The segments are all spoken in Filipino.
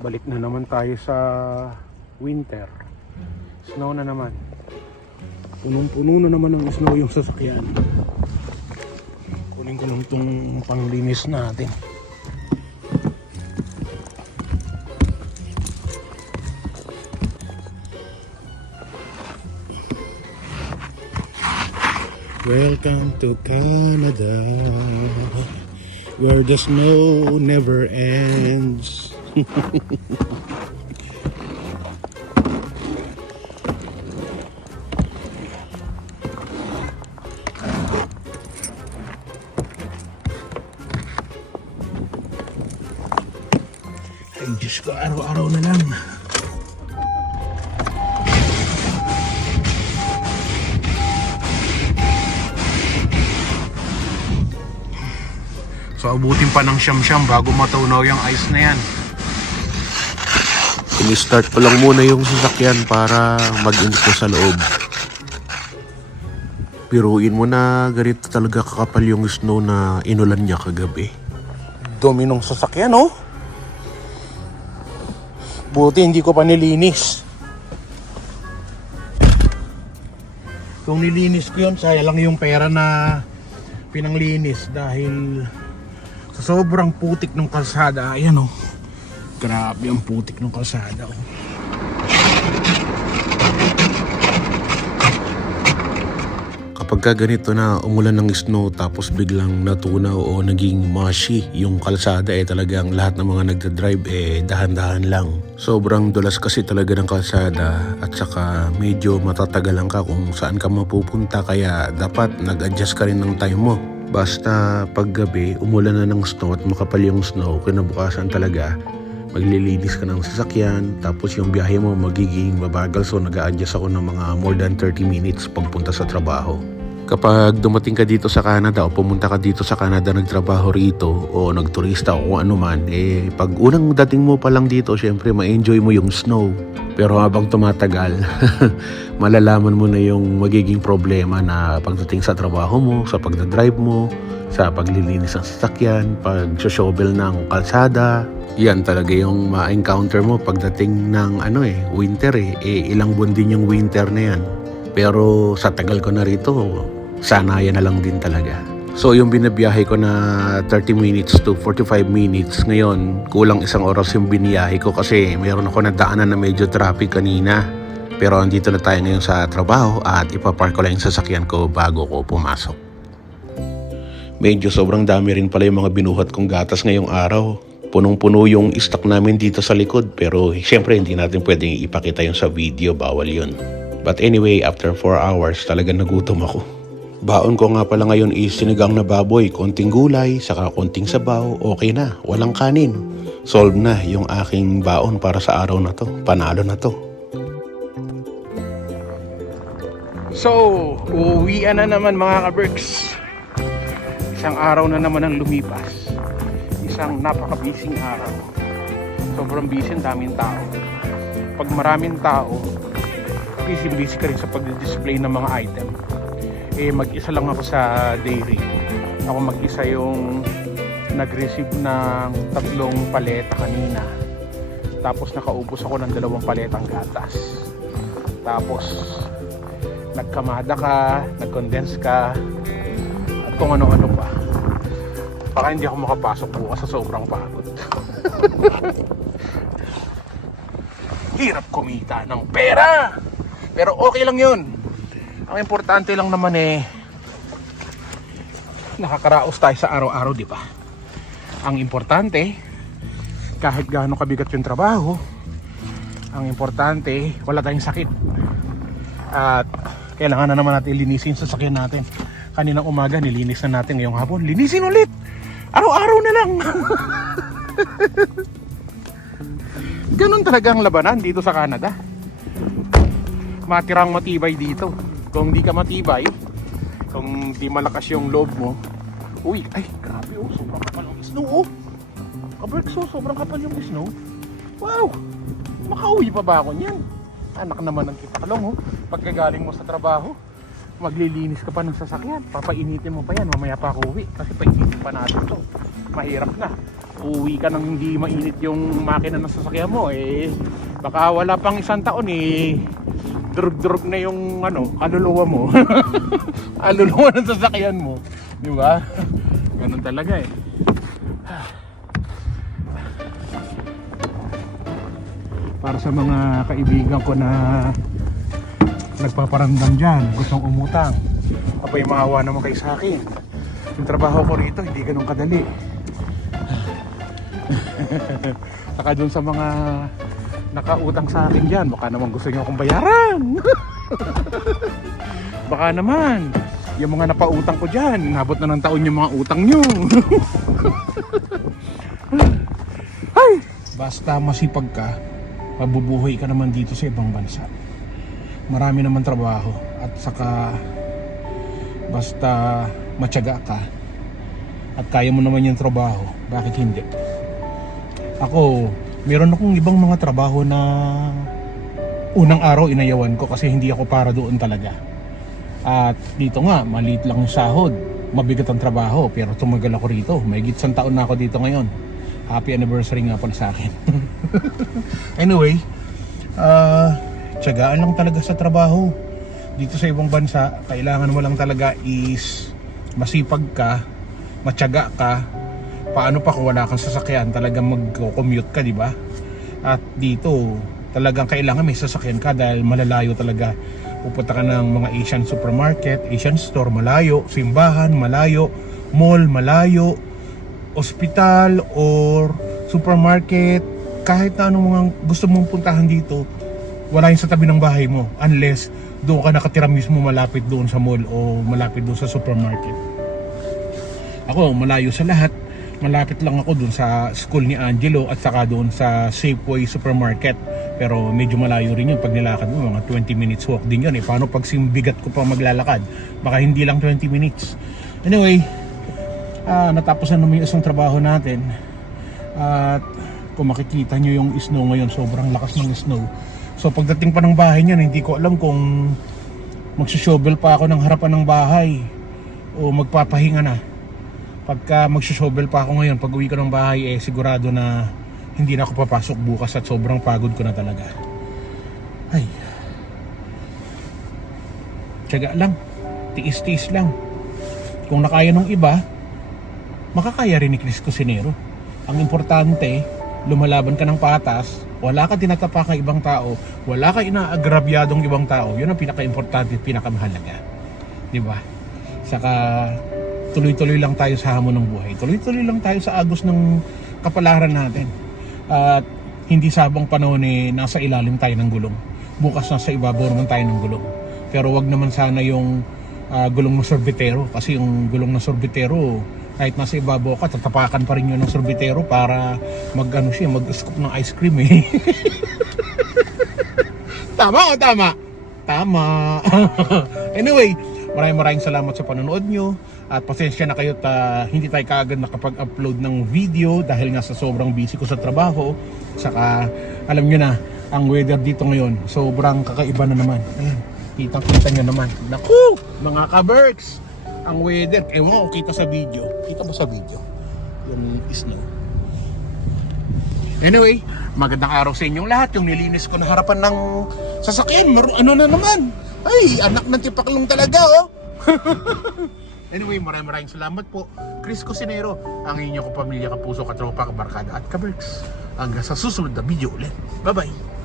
Balik na naman tayo sa winter. Snow na naman. Punong-puno na naman ng snow yung sasakyan. Kunin ko lang itong panglinis natin. Welcome to Canada, where the snow never ends. Ay Diyos ko, araw-araw na lang. So abutin pa ng siyam-siyam bago matunaw yung ice na yan. I-start pa lang muna yung sasakyan para mag-init ko sa loob. Piruin mo na ganito talaga kakapal yung snow na inulan niya kagabi. Dumi nung sasakyan, oh. Buti hindi ko pa nilinis. Kung nilinis ko yun, sayang lang yung pera na pinanglinis dahil sa sobrang putik ng kalsada. Ayan, oh. Grabe ang putik ng kalsada, oh. Kapag ganito na umulan ng snow tapos biglang natunaw o naging mushy yung kalsada, talagang lahat ng mga nagdadrive dahan-dahan lang. Sobrang dulas kasi talaga ng kalsada at saka medyo matatagalan ka kung saan ka mapupunta, kaya dapat nag-adjust ka rin ng time mo. Basta paggabi umulan na ng snow at makapal yung snow, kinabukasan talaga maglilinis ka ng sasakyan, tapos yung biyahe mo magiging mabagal, so nag-a-adjust ako ng mga more than 30 minutes pagpunta sa trabaho. Kapag dumating ka dito sa Canada o pumunta ka dito sa Canada, nagtrabaho rito o nagturista o kung ano man, pag unang dating mo pa lang dito, syempre ma-enjoy mo yung snow. Pero habang tumatagal, malalaman mo na yung magiging problema na pagdating sa trabaho mo, sa pagdadrive mo, sa paglilinis ng sasakyan, pag-shovel ng kalsada. Yan talaga yung ma-encounter mo pagdating ng winter. Ilang buwan din yung winter na yan. Pero sa tagal ko na rito, sanayan na lang din talaga. So yung binabiyahe ko na 30 minutes to 45 minutes, ngayon kulang isang oras yung biniyahe ko kasi mayroon ako nadaanan na medyo traffic kanina. Pero andito na tayo ngayon sa trabaho at ipapark ko lang yung sasakyan ko bago ko pumasok. Medyo sobrang dami rin pala yung mga binuhat kong gatas ngayong araw. Punong-puno yung stock namin dito sa likod, pero siyempre hindi natin pwedeng ipakita yung sa video, bawal yun. But anyway, after 4 hours talaga nagutom ako. Baon ko nga pala ngayon is sinigang na baboy, konting gulay, saka konting sabaw, okay na, walang kanin. Solve na yung aking baon para sa araw na to, panalo na to. So, uuwian na naman mga ka-Berks. Isang araw na naman ang lumipas. Isang napaka-busy araw. Sobrang busy, ang daming tao. Pag maraming tao, busy ka rin sa pag-display ng mga item. Mag-isa lang ako sa dairy. Ako mag-isa yung nag-receive ng 3 paleta kanina. Tapos nakaubos ako ng 2 paletang gatas. Tapos nagkamada ka, nag-condense ka, at kung ano-ano pa. Baka hindi ako makapasok bukas sa sobrang pagod. Hirap kumita ng pera, pero okay lang yun. Ang importante lang naman nakakaraos tayo sa araw-araw, di ba? Ang importante, kahit gaano kabigat yung trabaho, ang importante wala tayong sakit. At kailangan na naman natin linisin sa sasakyan natin. Kaninang umaga nilinis na natin, ngayong hapon linisin ulit. Araw-araw na lang. Ganun talaga ang labanan dito sa Canada. Matirang matibay dito. Kung di ka matibay, kung di malakas yung loob mo, uy, ay grabe, sobrang kapal yung snow. Kaberks, sobrang kapal yung snow. Wow, makauwi pa ba ako niyan? Anak naman ng kitakalong, pagkagaling mo sa trabaho, maglilinis ka pa ng sasakyan, papainitin mo pa yan, mamaya pa ako uwi kasi painitin pa natin to, mahirap na. uuwi ka nang hindi mainit yung makina ng sasakyan mo, baka wala pang isang taon durug-durug na yung kaluluwa mo. Kaluluwa ng sasakyan mo, di ba? Ganun talaga Para sa mga kaibigan ko na nagpaparamdam dyan, gustong umutang, abay maawa naman kayo sa akin. Yung trabaho ko rito hindi ganun kadali. Saka dun sa mga nakautang sa akin dyan, baka naman gusto nyo akong bayaran. Baka naman yung mga napautang ko dyan, inabot na ng taon yung mga utang nyo. Ay, basta masipag ka, mabubuhay ka naman dito sa ibang bansa. Marami naman trabaho, at saka basta matyaga ka at kaya mo naman yung trabaho, bakit hindi? Ako, meron akong ibang mga trabaho na unang araw inayawan ko kasi hindi ako para doon talaga. At dito nga, maliit lang yung sahod, mabigat ang trabaho, pero tumagal ako rito. Mahigit 1 taon na ako dito ngayon. Happy anniversary nga pala sa akin. Anyway, tiyagaan lang talaga sa trabaho. Dito sa ibang bansa, kailangan mo lang talaga is masipag ka, matyaga ka. Paano pa kung wala kang sasakyan, talagang mag-commute ka, di ba? At dito, talagang kailangan may sasakyan ka dahil malalayo talaga. Pupunta ka ng mga Asian supermarket, Asian store, malayo, simbahan, malayo, mall, malayo, ospital or supermarket, kahit na anong mga gusto mong puntahan dito, wala yung sa tabi ng bahay mo unless doon ka nakatira mismo malapit doon sa mall o malapit doon sa supermarket. Ako, malayo sa lahat. Malapit lang ako doon sa school ni Angelo at saka doon sa Safeway supermarket. Pero medyo malayo rin yun pag nilakad mo, mga 20 minutes walk din yun. Paano pag simbigat ko pa maglalakad? Baka hindi lang 20 minutes. Anyway, natapos na naman yung isang trabaho natin. At kung makikita nyo yung snow ngayon, sobrang lakas ng snow. So pagdating pa ng bahay niyan, hindi ko alam kung magsushovel pa ako ng harapan ng bahay o magpapahinga na. Pagka magsushovel pa ako ngayon, pag uwi ko ng bahay, sigurado na hindi na ako papasok bukas at sobrang pagod ko na talaga. Ay, tiyaga lang, tiis-tiis lang. Kung nakaya nung iba, makakaya rin ni Chris Cusinero. Ang importante, lumalaban ka ng patas, wala ka tinatapa ka ibang tao, wala ka inaagrabyadong ibang tao. Yun ang pinaka-importante, pinakamahalaga, di ba? Saka tuloy-tuloy lang tayo sa hamon ng buhay, tuloy-tuloy lang tayo sa agos ng kapalaran natin. At hindi sabang panahon nasa ilalim tayo ng gulong, bukas nasa ibabaw naman tayo ng gulong. Pero wag naman sana yung gulong ng sorbetero, kasi yung gulong ng sorbetero, kahit nasa ibabaw ka, tatapakan pa rin yun ng sorbetero para mag-scoop ng ice cream Tama o tama? Tama. Anyway, maraming salamat sa panonood nyo. At pasensya na kayo hindi tayo kaagad nakapag-upload ng video dahil nga sa sobrang busy ko sa trabaho. Saka alam nyo na, ang weather dito ngayon, sobrang kakaiba na naman. Ayan, kitang-kita nyo naman. Naku, mga ka-Berks, ang weather, ewan ko kita sa video. Kita ba sa video? Yung snow. Anyway, magandang araw sa inyong lahat. Yung nilinis ko na harapan ng sasakyan, ano na naman? Ay, anak ng tipaklong talaga, oh. Anyway, maraming salamat po. Chris Cusinero, ang inyong kapamilya, kapuso, katropa, kabarkada at ka-Berks. Hanggang sa susunod na video ulit. Bye-bye.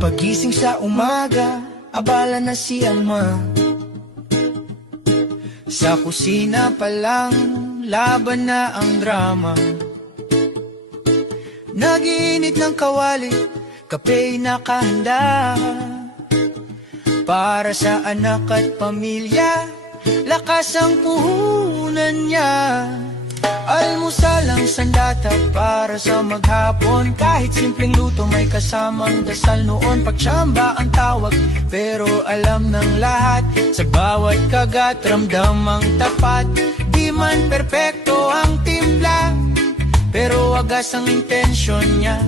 Pagising sa umaga, abala na si Alma. Sa kusina pa lang, laban na ang drama. Nag-iinit ng kawali, kape'y nakahanda. Para sa anak at pamilya, lakas ang puhunan niya. Almusal ang sandata para sa maghapon. Kahit simpleng luto may kasamang dasal noon. Pagtsamba ang tawag pero alam ng lahat. Sa bawat kagat ramdam ang tapat. Di man perpekto ang timpla, pero wagas ang intensyon niya.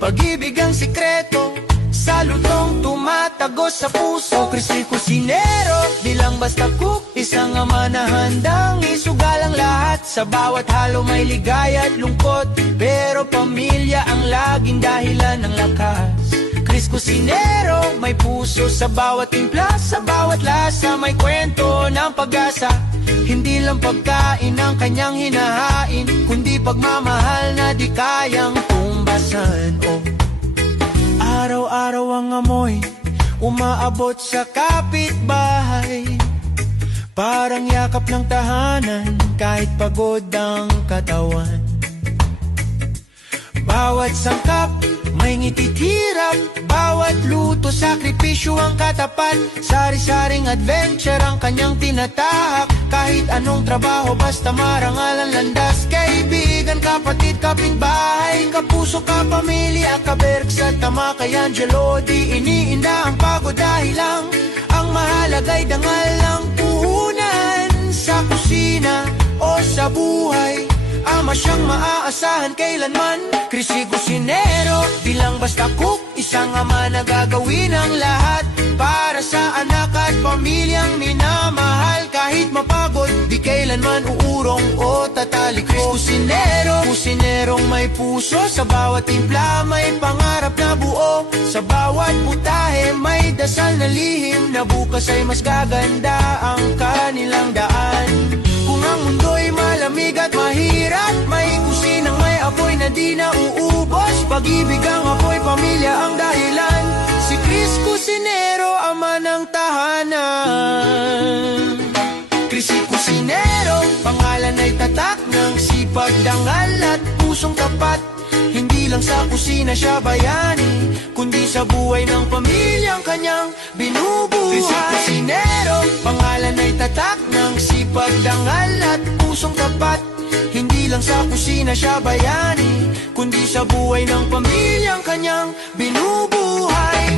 Pag-ibig ang sikreto sa lutong tumatagos sa puso. Crispy Cusinero, di lang basta cook. Isang ama na handang isugal ang lahat. Sa bawat halo may ligaya at lungkot, pero pamilya ang laging dahilan ng lakas. Chris Cusinero, may puso sa bawat timpla. Sa bawat lasa may kwento ng pag-asa. Hindi lang pagkain ang kanyang hinahain, kundi pagmamahal na di kayang tumbasan. Oh, araw-araw ang amoy umaabot sa kapitbahay. Parang yakap ng tahanan kahit pagod ang katawan. Bawat sangkap may ngitit hirap, bawat luto sakripisyo ang katapat. Sari-saring adventure ang kanyang tinatahak. Kahit anong trabaho basta marangal ang landas. Kaibigan, kapatid, kapitbahay, kapuso, kapamilya, kaberks at tama kay Angelo. Di iniinda ang pagod dahil lang ang mahalaga'y dangal ng puhunan. Sa kusina o sa buhay, ama siyang maaasahan kailanman. Crispy Cusinero, di lang basta cook. Isang ama na gagawin ang lahat para sa anak at pamilyang minamahal. Kahit mapagod, di kailanman uurong o tatalikod. Cusinero, kusinerong may puso. Sa bawat timpla may pangarap na buo. Sa bawat putahe may dasal na lihim, na bukas ay mas gaganda ang kanilang daan. Kung ang mundo'y malamig at mahirap, may kusinang may apoy na di nauubos. Pag-ibig ang apoy, pamilya ang dahilan. Si Chris Cusinero, ama ng tahanan. Crispy Cusinero, pangalan ay tatak ng sipag, dangal at pusong tapat. Hindi lang sa kusina siya bayani, kundi sa buhay ng pamilyang kanyang binubuhay. Crispy Cusinero, pangalan ay tatak ng sipag, dangal at pusong tapat. Hindi lang sa kusina siya bayani, kundi sa buhay ng pamilyang kanyang binubuhay.